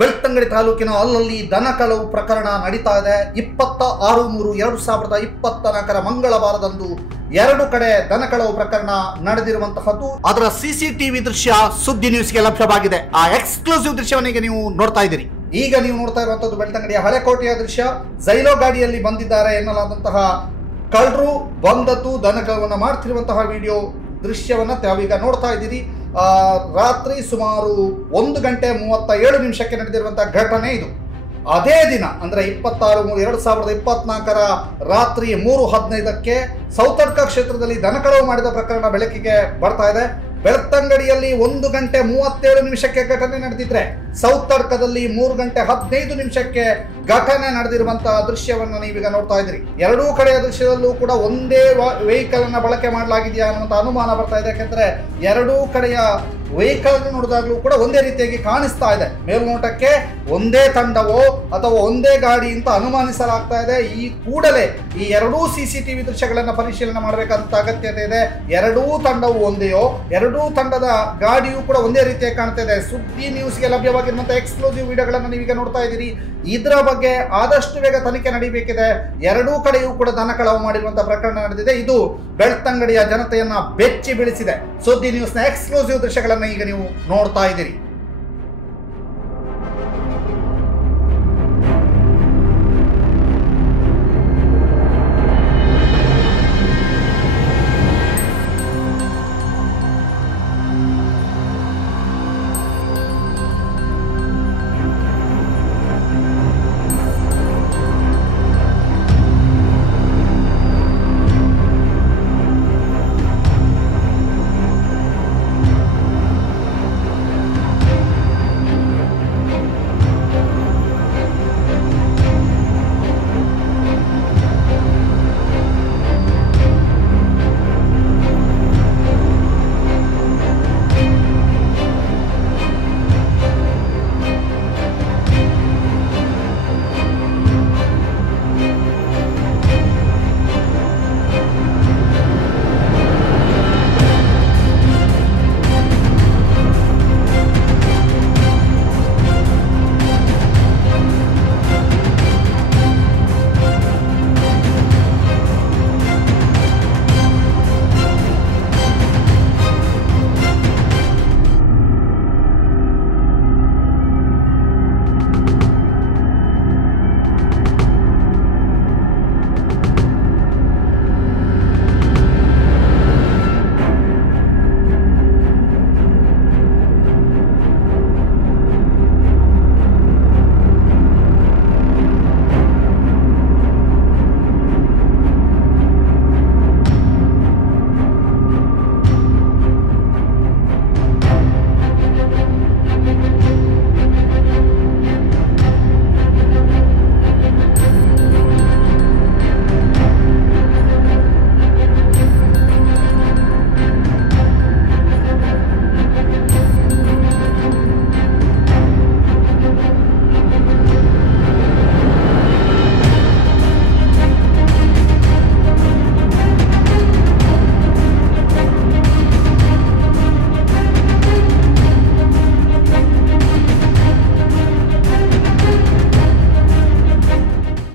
ಬೆಳ್ತಂಗಡಿ ತಾಲೂಕಿನ ಅಲ್ಲಲ್ಲಿ ದನ ಕಳವು ಪ್ರಕರಣ ನಡೀತಾ ಇದೆ. 26/3/2024 ಮಂಗಳವಾರದಂದು 2 ಕಡೆ ದನ ಕಳವು ಪ್ರಕರಣ ನಡೆದಿರುವಂತಹದ್ದು. ಅದರ ಸಿಸಿಟಿವಿ ದೃಶ್ಯ ಸುದ್ದಿ ನ್ಯೂಸ್ಗೆ ಲಭ್ಯವಾಗಿದೆ. ಆ ಎಕ್ಸ್ಕ್ಲೂಸಿವ್ ದೃಶ್ಯವನ್ನ ನೀವು ನೋಡ್ತಾ ಇದ್ದೀರಿ. ಈಗ ನೀವು ನೋಡ್ತಾ ಇರುವಂತದ್ದು ಬೆಳ್ತಂಗಡಿಯ ಹಳೆಕೋಟೆಯ ದೃಶ್ಯ. ಜೈಲೋ ಗಾಡಿಯಲ್ಲಿ ಬಂದಿದ್ದಾರೆ ಎನ್ನಲಾದಂತಹ ಕಳ್ಳರು ಬಂದದ್ದು ದನ ಕಳವನ್ನ ಮಾಡ್ತಿರುವಂತಹ ವಿಡಿಯೋ ದೃಶ್ಯವನ್ನ ತಾವೀಗ ನೋಡ್ತಾ ಇದ್ದೀರಿ. ರಾತ್ರಿ ಸುಮಾರು 1:37 ನಡೆದಿರುವಂತಹ ಘಟನೆ ಇದು. ಅದೇ ದಿನ ಅಂದ್ರೆ 26/3/2024 ರಾತ್ರಿ 3:15 ಸೌತಡ್ಕ ಕ್ಷೇತ್ರದಲ್ಲಿ ದನಕಳವು ಮಾಡಿದ ಪ್ರಕರಣ ಬೆಳಕಿಗೆ ಬರ್ತಾ ಇದೆ. ಬೆಳ್ತಂಗಡಿಯಲ್ಲಿ 1:37 ಘಟನೆ ನಡೆದಿದ್ರೆ ಸೌತಡ್ಕದಲ್ಲಿ 3:15 ಘಟನೆ ನಡೆದಿರುವಂತಹ ದೃಶ್ಯವನ್ನ ನೀವೀಗ ನೋಡ್ತಾ ಇದ್ದೀರಿ. ಎರಡೂ ಕಡೆಯ ದೃಶ್ಯದಲ್ಲೂ ಕೂಡ ಒಂದೇ ವೆಹಿಕಲ್ ಅನ್ನ ಬಳಕೆ ಮಾಡಲಾಗಿದೆಯಾ ಅನ್ನುವಂಥ ಅನುಮಾನ ಬರ್ತಾ ಇದೆ. ಯಾಕೆಂದ್ರೆ ಎರಡೂ ಕಡೆಯ ವೆಹಿಕಲ್ ನೋಡಿದಾಗಲೂ ಕೂಡ ಒಂದೇ ರೀತಿಯಾಗಿ ಕಾಣಿಸ್ತಾ ಇದೆ. ಮೇಲ್ನೋಟಕ್ಕೆ ಒಂದೇ ತಂಡವೋ ಅಥವಾ ಒಂದೇ ಗಾಡಿ ಅಂತ ಅನುಮಾನಿಸಲಾಗ್ತಾ ಇದೆ. ಈ ಕೂಡಲೇ ಈ ಎರಡೂ ಸಿಸಿಟಿವಿ ದೃಶ್ಯಗಳನ್ನ ಪರಿಶೀಲನೆ ಮಾಡಬೇಕಂತ ಅಗತ್ಯತೆ ಇದೆ. ಎರಡೂ ತಂಡವು ಒಂದೆಯೋ, ಎರಡೂ ತಂಡದ ಗಾಡಿಯೂ ಕೂಡ ಒಂದೇ ರೀತಿಯಾಗಿ ಕಾಣ್ತಾ ಇದೆ. ಸುದ್ದಿ ನ್ಯೂಸ್ಗೆ ಲಭ್ಯವಾಗಿರುವಂತಹ ಎಕ್ಸ್ಕ್ಲೂಸಿವ್ ವಿಡಿಯೋಗಳನ್ನ ನೀವೀಗ ನೋಡ್ತಾ ಇದ್ದೀರಿ. ಇದರ ಬಗ್ಗೆ ಆದಷ್ಟು ಬೇಗ ತನಿಖೆ ನಡೀಬೇಕಿದೆ. ಎರಡೂ ಕಡೆಯೂ ಕೂಡ ದನ ಕಳವು ಮಾಡಿರುವಂತಹ ಪ್ರಕರಣ ನಡೆದಿದೆ. ಇದು ಬೆಳ್ತಂಗಡಿಯ ಜನತೆಯನ್ನ ಬೆಚ್ಚಿ ಬೀಳಿಸಿದೆ. ಸುದ್ದಿ ನ್ಯೂಸ್ನ ಎಕ್ಸ್ಕ್ಲೂಸಿವ್ ದೃಶ್ಯಗಳನ್ನ ಈಗ ನೀವು ನೋಡ್ತಾ ಇದ್ದೀರಿ.